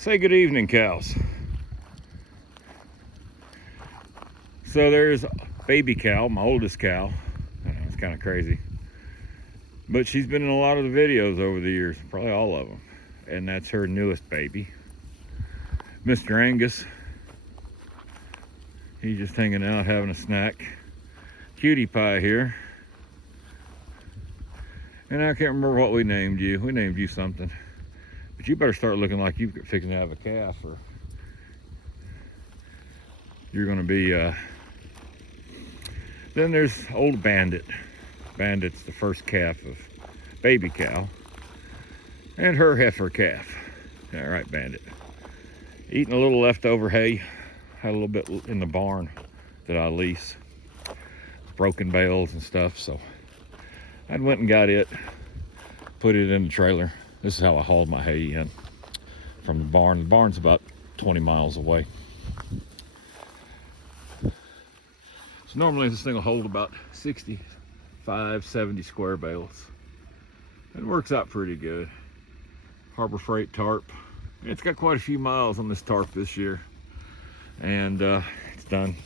Say good evening, cows. So there's baby cow, my oldest cow. I know, it's kind of crazy. But she's been in a lot of the videos over the years, probably all of them. And that's her newest baby, Mr. Angus. He's just hanging out, having a snack. Cutie Pie here. And I can't remember what we named you. We named you something. But you better start looking like you're fixing to have a calf, or you're gonna be, Then there's old Bandit. Bandit's the first calf of baby cow. And her heifer calf. All right, Bandit. Eating a little leftover hay. Had a little bit in the barn that I lease. Broken bales and stuff, so I went and got it, put it in the trailer. This is how I hauled my hay in from the barn. The barn's about 20 miles away. So normally this thing will hold about 65, 70 square bales. It works out pretty good. Harbor Freight tarp. It's got quite a few miles on this tarp this year. And it's done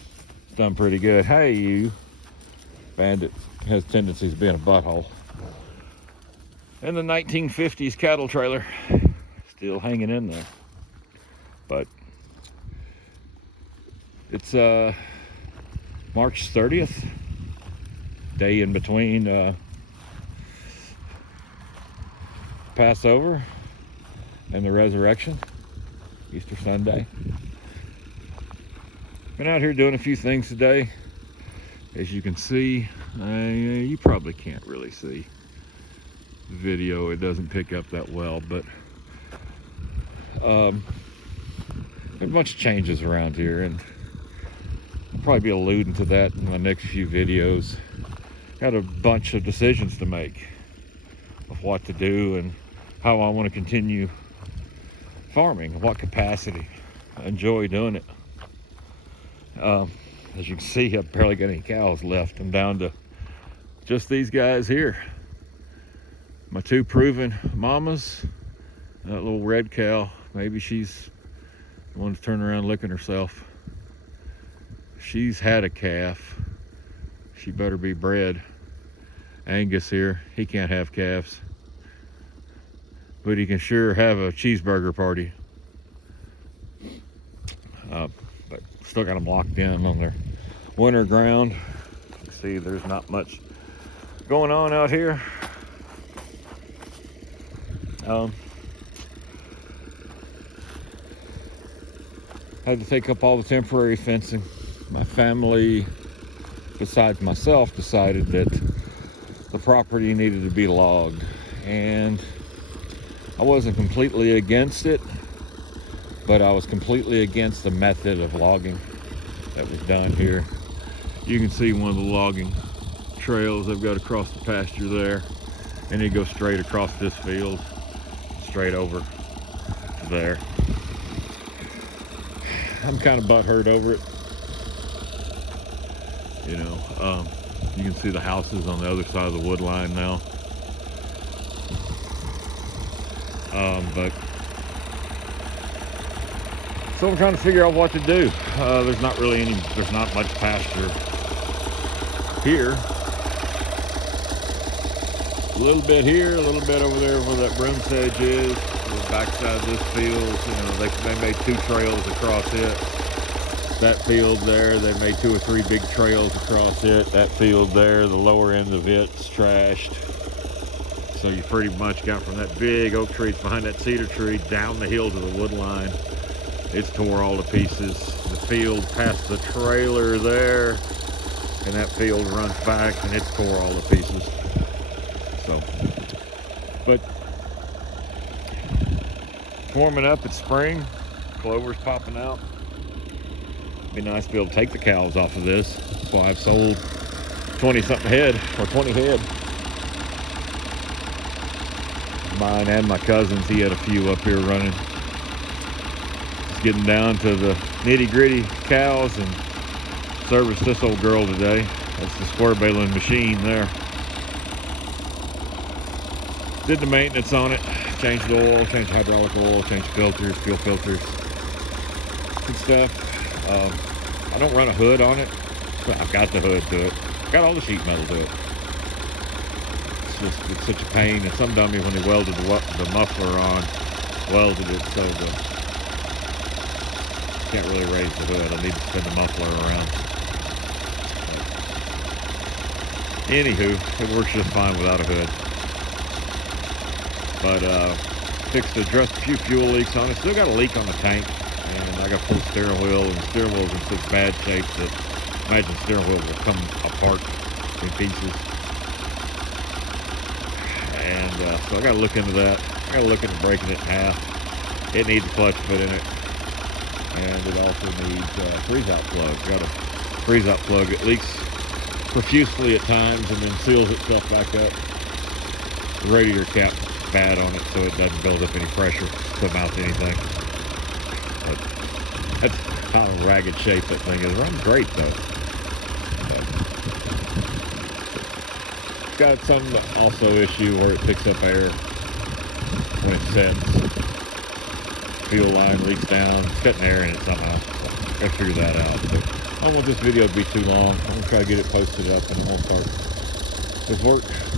pretty good. Hey, you. Bandit has tendencies of being a butthole. And the 1950s cattle trailer, still hanging in there. But it's March 30th, day in between Passover and the resurrection, Easter Sunday. Been out here doing a few things today. As you can see, you probably can't really see the video. It doesn't pick up that well, but there's a bunch of changes around here, and I'll probably be alluding to that in my next few videos. Got a bunch of decisions to make of what to do and how I want to continue farming, what capacity. I enjoy doing it. As you can see, I've barely got any cows left. I'm down to just these guys here. My two proven mamas, that little red cow, maybe she's the one to turn around licking herself. She's had a calf. She better be bred. Angus here, he can't have calves, but he can sure have a cheeseburger party. But still got them locked in on their winter ground. You can see there's not much going on out here. Had to take up all the temporary fencing. My family, besides myself, decided that the property needed to be logged, and I wasn't completely against it, but I was completely against the method of logging that was done here. You can see one of the logging trails they've got across the pasture there, and it goes straight across this field, straight over to there. I'm kind of butthurt over it. You know, you can see the houses on the other side of the wood line now. But so I'm trying to figure out what to do. There's not much pasture here. A little bit here, a little bit over there where that broom sedge is. The backside of this field, you know, they made two trails across it. That field there, they made 2 or 3 big trails across it. That field there, the lower end of it's trashed. So you pretty much got from that big oak tree behind that cedar tree down the hill to the wood line. It's tore all to pieces. The field past the trailer there, and that field runs back, and it's tore all to pieces. So, but warming up, it's spring. Clover's popping out. Be nice to be able to take the cows off of this. That's why I've sold 20-something head, or 20 head. Mine and my cousin's, he had a few up here running. Just getting down to the nitty-gritty cows and service this old girl today. That's the square baling machine there. Did the maintenance on it. Changed the oil, changed the hydraulic oil, changed filters, fuel filters, and stuff. I don't run a hood on it, but I've got the hood to it. Got all the sheet metal to it. It's such a pain. And some dummy, when they welded the muffler on, welded it so the can't really raise the hood. I need to spin the muffler around. Anywho, it works just fine without a hood. But addressed a few fuel leaks on it. Still got a leak on the tank, and I got to pull the steering wheel, and the steering wheel's in such bad shape that I imagine the steering wheel will come apart in pieces. And so I got to look into that. I got to look into breaking it in half. It needs a clutch put in it, and it also needs a freeze-out plug. Got a freeze-out plug. It leaks profusely at times and then seals itself back up. The radiator cap pad on it so it doesn't build up any pressure to mount anything. But that's how ragged shape that thing is. It runs great though. It's got some also issue where it picks up air when it sets. Fuel line leaks down. It's getting air in it somehow. So I gotta figure that out. But I don't want this video to be too long. I'm gonna try to get it posted up, and I'm gonna start with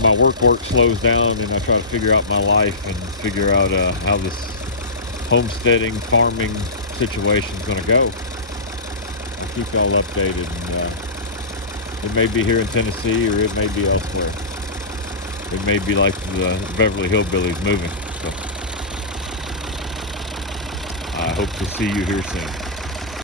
my work slows down, and I try to figure out my life and figure out how this homesteading, farming situation is going to go. I'll keep y'all updated. And, it may be here in Tennessee, or it may be elsewhere. It may be like the Beverly Hillbillies moving. So I hope to see you here soon.